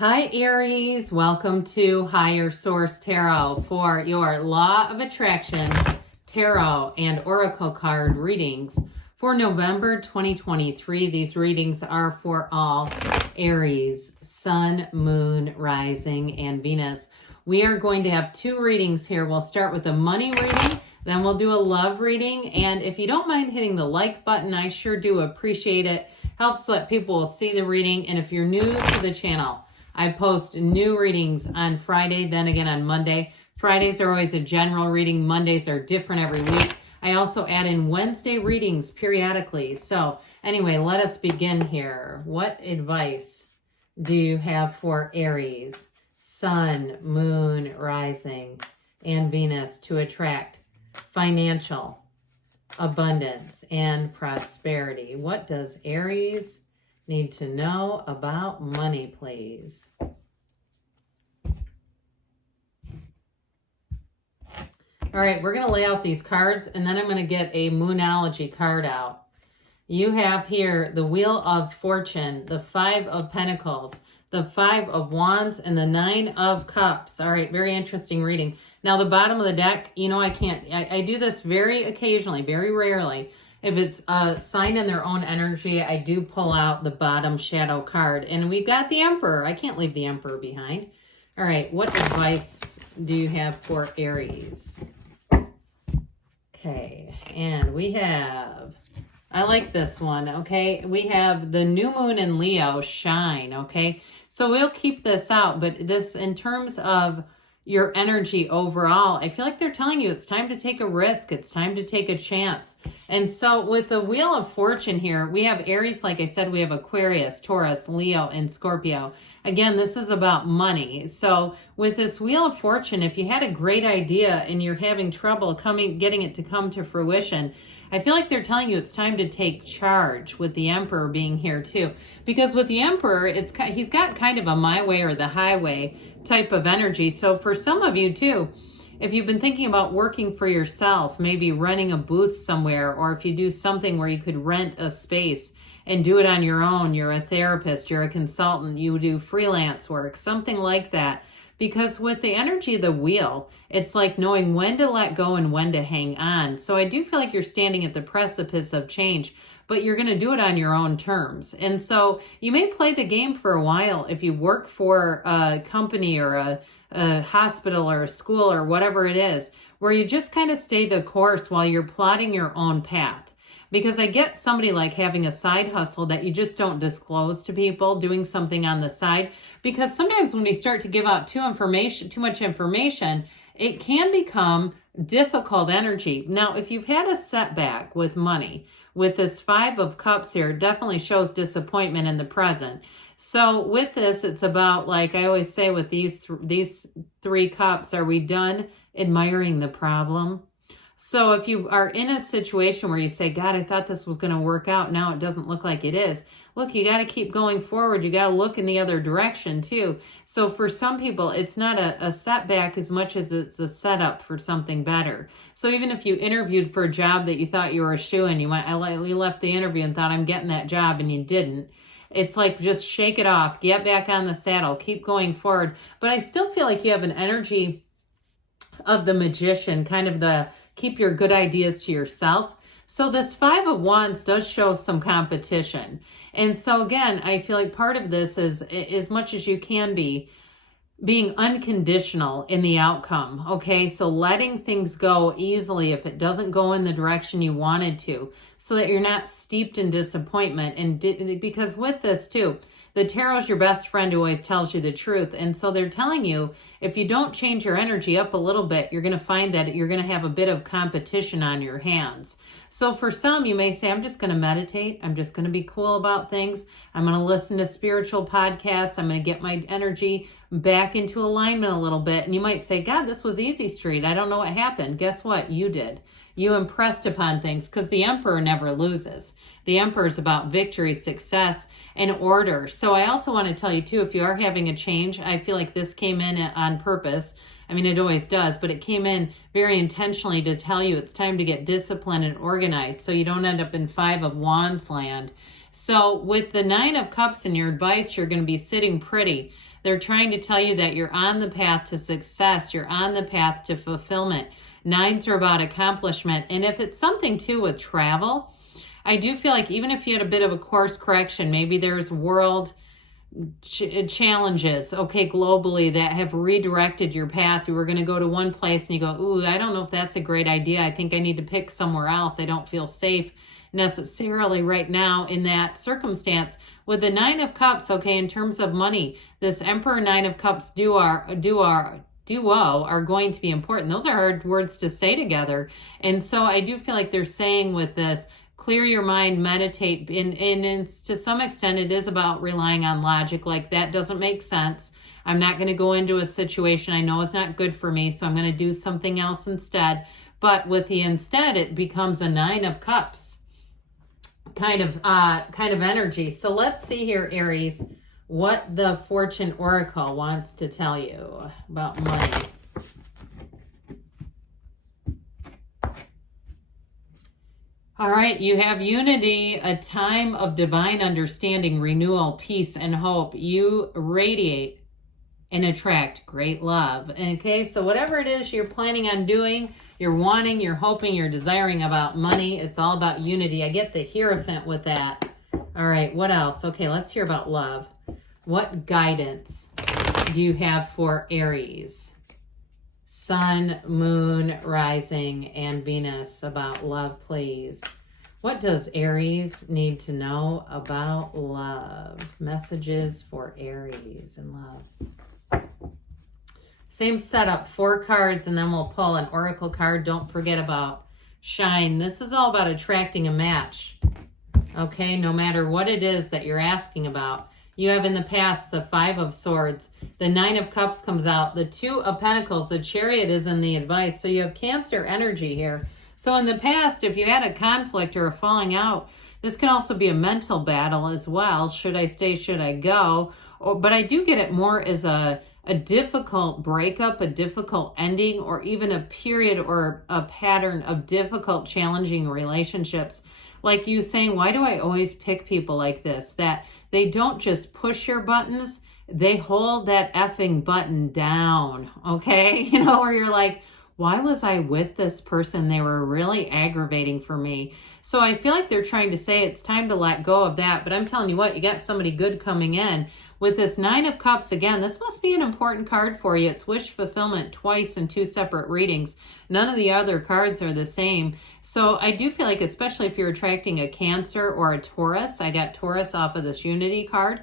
Hi Aries, welcome to Higher Source Tarot for your Law of Attraction Tarot and Oracle card readings for November 2023. These readings are for all Aries, Sun, Moon, Rising, and Venus. We are going to have two readings here. We'll start with a money reading, then we'll do a love reading. And if you don't mind hitting the like button, I sure do appreciate it. Helps let people see the reading. And if you're new to the channel, I post new readings on Friday, then again on Monday. Fridays are always a general reading. Mondays are different every week. I also add in Wednesday readings periodically. So anyway, let us begin here. What advice do you have for Aries, Sun, Moon, Rising, and Venus to attract financial abundance and prosperity? What does Aries need to know about money, please? All right, we're going to lay out these cards, and then I'm going to get a Moonology card out. You have here the Wheel of Fortune, the Five of Pentacles, the Five of Wands, and the Nine of Cups. All right, very interesting reading. Now, the bottom of the deck, you know, I do this very occasionally, very rarely. If it's a sign in their own energy, I do pull out the bottom shadow card. And we've got the Emperor. I can't leave the Emperor behind. All right, what advice do you have for Aries? Okay, and we have, I like this one, okay? We have the new moon in Leo, shine, okay? So we'll keep this out, but this, in terms of your energy overall, I feel like they're telling you it's time to take a risk. It's time to take a chance. And so with the Wheel of Fortune here, we have Aries, like I said, we have Aquarius, Taurus, Leo, and Scorpio. Again, this is about money. So with this Wheel of Fortune, if you had a great idea and you're having trouble getting it to come to fruition, I feel like they're telling you it's time to take charge, with the Emperor being here too. Because with the Emperor, he's got kind of a my way or the highway type of energy. So for some of you too, if you've been thinking about working for yourself, maybe running a booth somewhere, or if you do something where you could rent a space and do it on your own, you're a therapist, you're a consultant, you do freelance work, something like that. Because with the energy of the wheel, it's like knowing when to let go and when to hang on. So I do feel like you're standing at the precipice of change, but you're going to do it on your own terms. And so you may play the game for a while if you work for a company or a hospital or a school or whatever it is, where you just kind of stay the course while you're plotting your own path. Because I get somebody like having a side hustle that you just don't disclose to people, doing something on the side. Because sometimes when we start to give out too much information, it can become difficult energy. Now, if you've had a setback with money, with this Five of Cups here, it definitely shows disappointment in the present. So with this, it's about, like I always say with these three cups, are we done admiring the problem? So if you are in a situation where you say, God, I thought this was going to work out. Now it doesn't look like it is. Look, you got to keep going forward. You got to look in the other direction too. So for some people, it's not a setback as much as it's a setup for something better. So even if you interviewed for a job that you thought you were a shoo-in, you left the interview and thought, I'm getting that job, and you didn't. It's like, just shake it off, get back on the saddle, keep going forward. But I still feel like you have an energy of the Magician, kind of the keep your good ideas to yourself. So this Five of Wands does show some competition. And so again, I feel like part of this is, as much as you can be, being unconditional in the outcome, okay? So letting things go easily if it doesn't go in the direction you wanted to, so that you're not steeped in disappointment. And because with this too, the tarot's your best friend who always tells you the truth. And so they're telling you, if you don't change your energy up a little bit, you're going to find that you're going to have a bit of competition on your hands. So for some, you may say, I'm just going to meditate. I'm just going to be cool about things. I'm going to listen to spiritual podcasts. I'm going to get my energy back into alignment a little bit. And you might say, God, this was easy street. I don't know what happened. Guess what? You did. You impressed upon things, because the Emperor never loses. The Emperor is about victory, success, and order. So I also want to tell you too, if you are having a change, I feel like this came in on purpose. I mean, it always does, but it came in very intentionally to tell you it's time to get disciplined and organized, so you don't end up in Five of Wands land So with the Nine of Cups and your advice, you're going to be sitting pretty. They're trying to tell you that you're on the path to success. You're on the path to fulfillment. Nines are about accomplishment. And if it's something too with travel, I do feel like even if you had a bit of a course correction, maybe there's world challenges, okay, globally that have redirected your path. You were going to go to one place and you go, ooh, I don't know if that's a great idea. I think I need to pick somewhere else. I don't feel safe necessarily right now in that circumstance. With the Nine of Cups, okay, in terms of money, this Emperor Nine of Cups duo are going to be important. Those are hard words to say together. And so I do feel like they're saying with this, clear your mind, meditate, and to some extent it is about relying on logic. Like, that doesn't make sense. I'm not going to go into a situation I know is not good for me, so I'm going to do something else instead. But with the instead, it becomes a Nine of Cups kind of energy. So let's see here, Aries, what the Fortune Oracle wants to tell you about money. All right, you have unity, a time of divine understanding, renewal, peace, and hope. You radiate and attract great love. Okay, so whatever it is you're planning on doing, you're wanting, you're hoping, you're desiring about money, it's all about unity. I get the Hierophant with that. All right, what else? Okay, let's hear about love. What guidance do you have for Aries? Sun, Moon, Rising, and Venus about love, please. What does Aries need to know about love? Messages for Aries and love. Same setup, 4 cards, and then we'll pull an oracle card. Don't forget about shine. This is all about attracting a match. Okay, no matter what it is that you're asking about. You have in the past the 5 of Swords. The 9 of Cups comes out. The 2 of Pentacles. The Chariot is in the advice. So you have Cancer energy here. So in the past, if you had a conflict or a falling out, this can also be a mental battle as well. Should I stay? Should I go? But I do get it more as a difficult breakup, a difficult ending, or even a period or a pattern of difficult, challenging relationships. Like you saying, why do I always pick people like this? That they don't just push your buttons, they hold that effing button down, okay? You know, where you're like, why was I with this person? They were really aggravating for me. So I feel like they're trying to say it's time to let go of that. But I'm telling you what, you got somebody good coming in. With this 9 of Cups, again, this must be an important card for you. It's wish fulfillment twice in 2 separate readings. None of the other cards are the same. So I do feel like, especially if you're attracting a Cancer or a Taurus, I got Taurus off of this Unity card.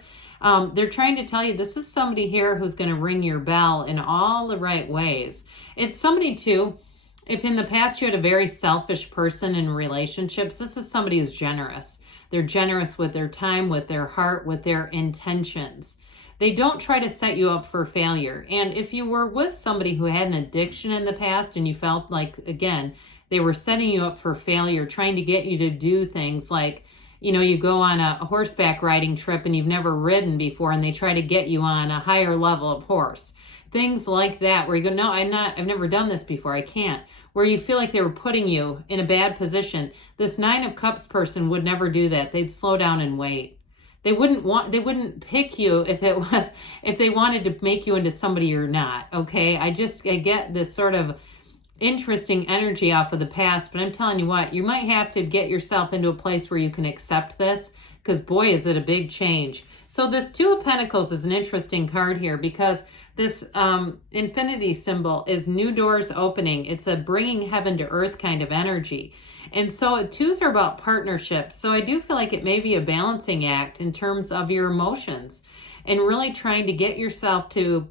They're trying to tell you this is somebody here who's going to ring your bell in all the right ways. It's somebody too, if in the past you had a very selfish person in relationships, this is somebody who's generous. They're generous with their time, with their heart, with their intentions. They don't try to set you up for failure. And if you were with somebody who had an addiction in the past and you felt like, again, they were setting you up for failure, trying to get you to do things like, you know, you go on a horseback riding trip and you've never ridden before and they try to get you on a higher level of horse. Things like that where you go, no, I've never done this before. I can't. Where you feel like they were putting you in a bad position. This 9 of Cups person would never do that. They'd slow down and wait. They wouldn't pick you if they wanted to make you into somebody you're not. Okay. I get this sort of interesting energy off of the past, but I'm telling you what, you might have to get yourself into a place where you can accept this, because boy, is it a big change. So this 2 of Pentacles is an interesting card here because this infinity symbol is new doors opening. It's a bringing heaven to earth kind of energy. And so 2s are about partnerships. So I do feel like it may be a balancing act in terms of your emotions and really trying to get yourself to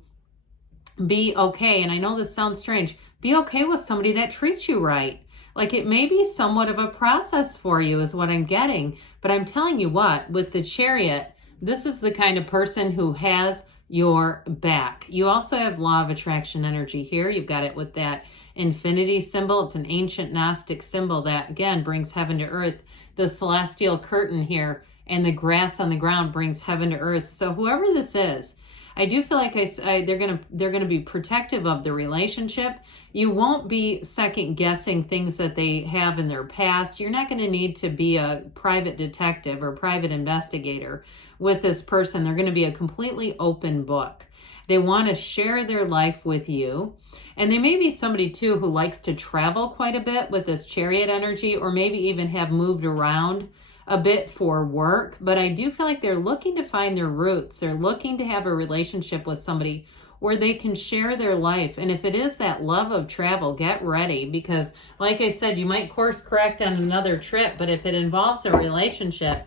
be okay. And I know this sounds strange. Be okay with somebody that treats you right. Like, it may be somewhat of a process for you is what I'm getting. But I'm telling you what, with the Chariot, this is the kind of person who has your back. You also have law of attraction energy here. You've got it with that infinity symbol. It's an ancient Gnostic symbol that, again, brings heaven to earth. The celestial curtain here and the grass on the ground brings heaven to earth. So whoever this is, I do feel like they're gonna be protective of the relationship. You won't be second guessing things that they have in their past. You're not going to need to be a private detective or private investigator with this person. They're going to be a completely open book. They want to share their life with you. And they may be somebody too who likes to travel quite a bit with this Chariot energy, or maybe even have moved around a bit for work. But I do feel like they're looking to find their roots. They're looking to have a relationship with somebody where they can share their life. And if it is that love of travel, get ready, because like I said, you might course correct on another trip, but if it involves a relationship,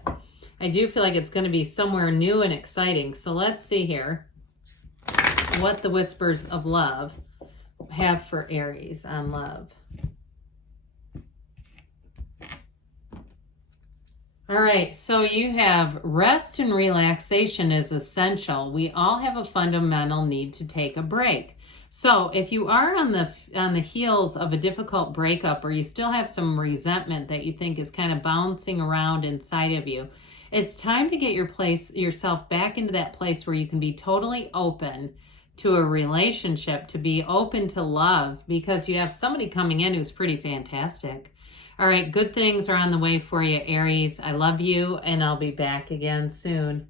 I do feel like it's going to be somewhere new and exciting. So let's see here what the whispers of love have for Aries on love. All right, so you have rest and relaxation is essential. We all have a fundamental need to take a break. So if you are on the heels of a difficult breakup, or you still have some resentment that you think is kind of bouncing around inside of you, it's time to get yourself back into that place where you can be totally open to a relationship, to be open to love, because you have somebody coming in who's pretty fantastic. All right, good things are on the way for you, Aries. I love you, and I'll be back again soon.